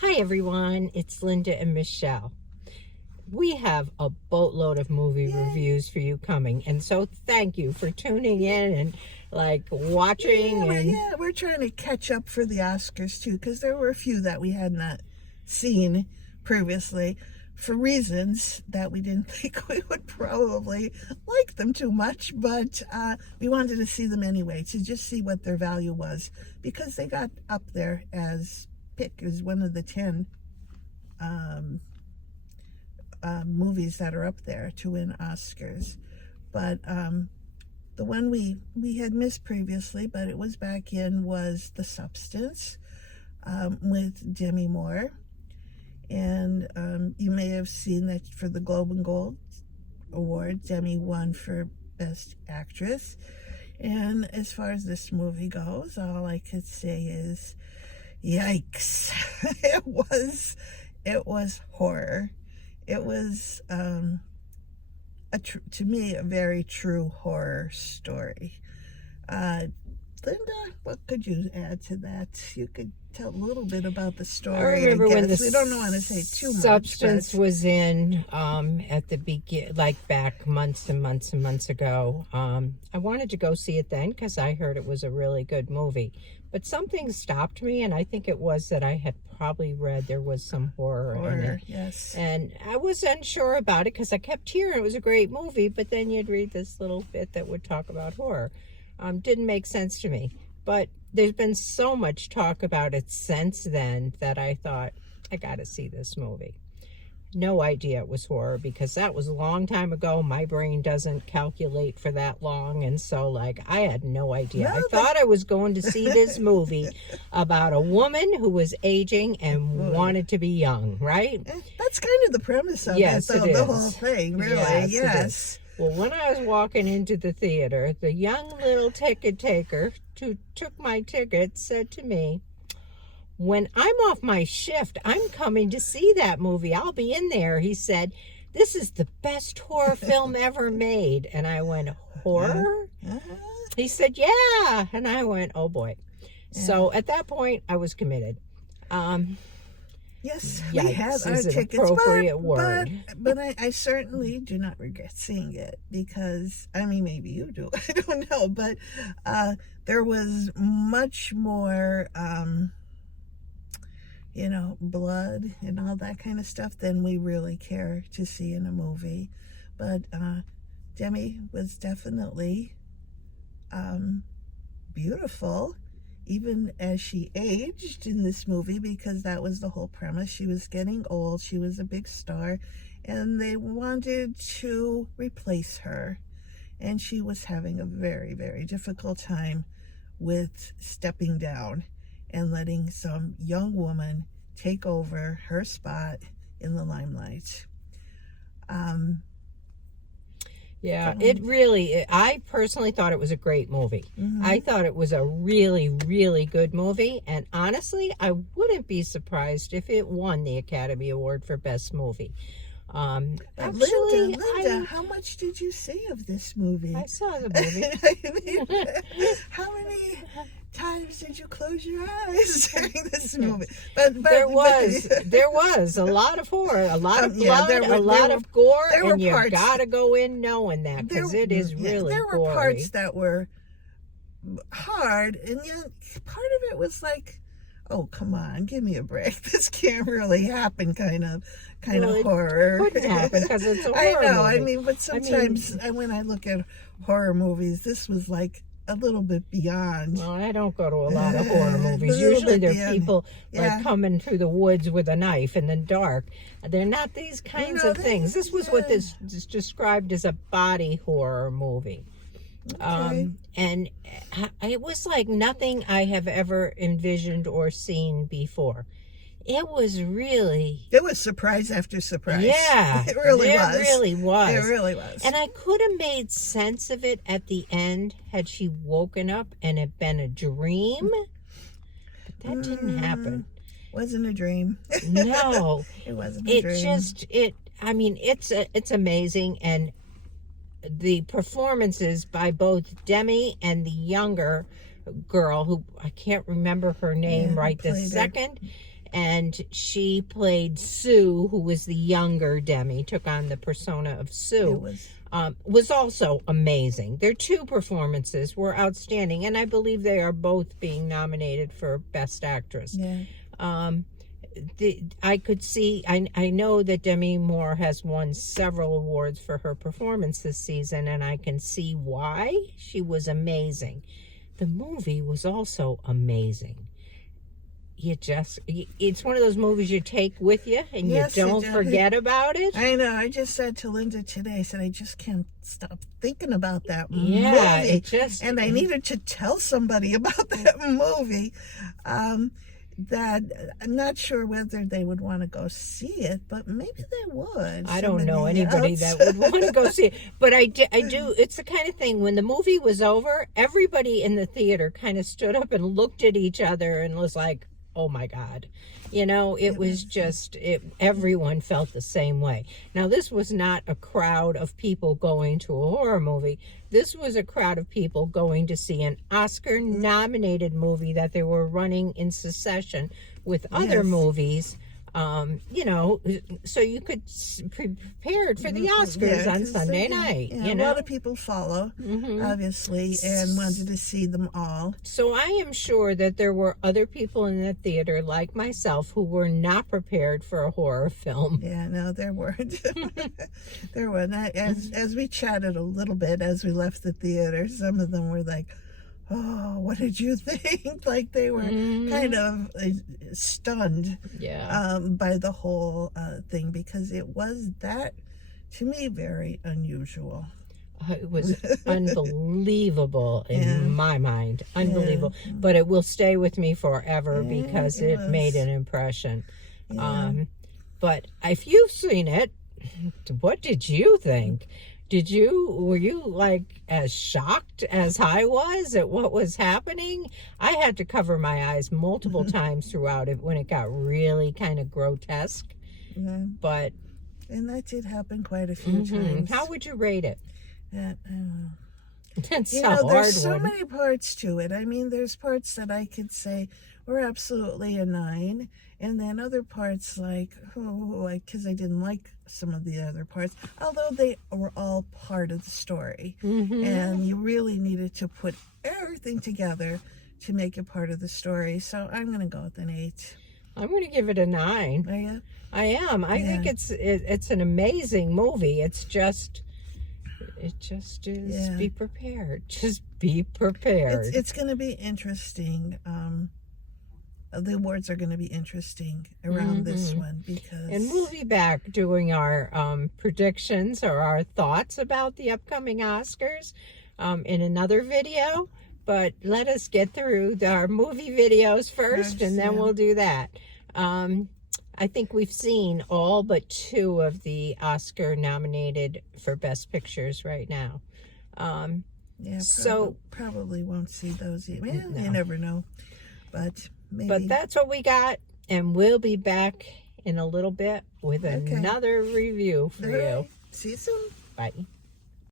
Hi everyone, it's Linda and Michelle. We have a boatload of movie reviews for you coming, and so thank you for tuning in and watching. We're trying to catch up for the Oscars too, because there were a few that we had not seen previously for reasons that we didn't think we would probably like them too much, but we wanted to see them anyway to just see what their value was, because they got up there as picked as one of the 10 movies that are up there to win Oscars. But the one we had missed previously, but it was back in, was The Substance with Demi Moore. And you may have seen that for the Globe and Gold Award, Demi won for Best Actress. And as far as this movie goes, all I could say is, yikes. It was horror. It was, to me, a very true horror story. Linda, what could you add to that? You could tell a little bit about the story. I remember when we don't want to say too much. Substance was in at the begin, back months and months and months ago. I wanted to go see it then because I heard it was a really good movie. But something stopped me, and I think it was that I had probably read there was some horror in it. Yes. And I was unsure about it because I kept hearing it was a great movie, but then you'd read this little bit that would talk about horror. Didn't make sense to me. But there's been so much talk about it since then that I thought, I got to see this movie. No idea it was horror because that was a long time ago. My brain doesn't calculate for that long. And so, I had no idea. I thought I was going to see this movie about a woman who was aging and wanted to be young, right? That's kind of the premise of it, though, the whole thing, really. Yes. Well, when I was walking into the theater, the young little ticket taker who took my ticket said to me, "When I'm off my shift, I'm coming to see that movie. I'll be in there." He said, "This is the best horror film ever made." And I went, "Horror?" He said, "Yeah." And I went, "Oh boy." Yeah. So at that point, I was committed. Yes, yikes, we had our tickets, appropriate word. But I certainly do not regret seeing it because, maybe you do. I don't know. But there was much more, blood and all that kind of stuff than we really care to see in a movie. But Demi was definitely beautiful, even as she aged in this movie, because that was the whole premise. She was getting old. She was a big star, and they wanted to replace her. And she was having a very, very difficult time with stepping down and letting some young woman take over her spot in the limelight. I personally thought it was a great movie. Mm-hmm. I thought it was a really, really good movie. And honestly, I wouldn't be surprised if it won the Academy Award for Best Movie. Linda, how much did you see of this movie? I saw the movie. How many times did you close your eyes during this movie? But there was a lot of horror, a lot of blood, a lot of gore, and you gotta go in knowing that because it is really there were gory. Parts that were hard, and yet part of it was like, oh, come on, give me a break. This can't really happen kind of horror. It couldn't happen because it's a horror movie. But sometimes when I look at horror movies, this was like a little bit beyond. Well, I don't go to a lot of horror movies. Usually they're people coming through the woods with a knife in the dark. They're not these kinds of things. This was what this is described as a body horror movie. Okay. And it was like nothing I have ever envisioned or seen before. It was surprise after surprise. Yeah. It really was. And I could have made sense of it at the end had she woken up and it been a dream. But that didn't happen. Wasn't a dream. No. It wasn't a dream. It's amazing. And the performances by both Demi and the younger girl, who I can't remember her name this second, and she played Sue, who was the younger Demi, took on the persona of Sue. Was also amazing. Their two performances were outstanding, and I believe they are both being nominated for Best Actress. Yeah. I could see, I know that Demi Moore has won several awards for her performance this season, and I can see why. She was amazing. The movie was also amazing. It's one of those movies you take with you and Yes, you don't forget about it. I know. I just said to Linda today, I said, I just can't stop thinking about that Yeah, movie. And I needed to tell somebody about that movie. That I'm not sure whether they would want to go see it, but maybe they would. I don't know anybody that would want to go see it, but I do. It's the kind of thing, when the movie was over, everybody in the theater kind of stood up and looked at each other and was like, oh my God. You know, it was just, everyone felt the same way. Now, this was not a crowd of people going to a horror movie. This was a crowd of people going to see an Oscar-nominated movie that they were running in succession with other movies. You know, so you could be prepared for the Oscars on Sunday night. Yeah, you know? A lot of people follow, obviously, and wanted to see them all. So I am sure that there were other people in the theater, like myself, who were not prepared for a horror film. Yeah, no, there weren't. There weren't. As we chatted a little bit as we left the theater, some of them were like, oh, what did you think? Like they were kind of stunned by the whole thing, because it was that, to me, very unusual. It was unbelievable in my mind. Unbelievable. Yeah. But it will stay with me forever because it made an impression. Yeah. But if you've seen it, what did you think? Were you like as shocked as I was at what was happening? I had to cover my eyes multiple times throughout it when it got really kind of grotesque. Yeah. But and that did happen quite a few times. How would you rate it? It's a hard one. There's so many parts to it. I mean, there's parts that I could say were absolutely a 9, and then other parts like, because I didn't like some of the other parts, although they were all part of the story, and you really needed to put everything together to make it part of the story. So I'm going to go with an 8. I'm going to give it a 9. Are you? I am. I think it's an amazing movie. It just is. Be prepared. Just be prepared. It's going to be interesting. The awards are going to be interesting around this one, because... And we'll be back doing our predictions or our thoughts about the upcoming Oscars in another video. But let us get through our movie videos first, and then we'll do that. I think we've seen all but 2 of the Oscar nominated for Best Pictures right now. So probably won't see those either. You never know. But maybe. But that's what we got, and we'll be back in a little bit with another review for you. See you soon. Bye.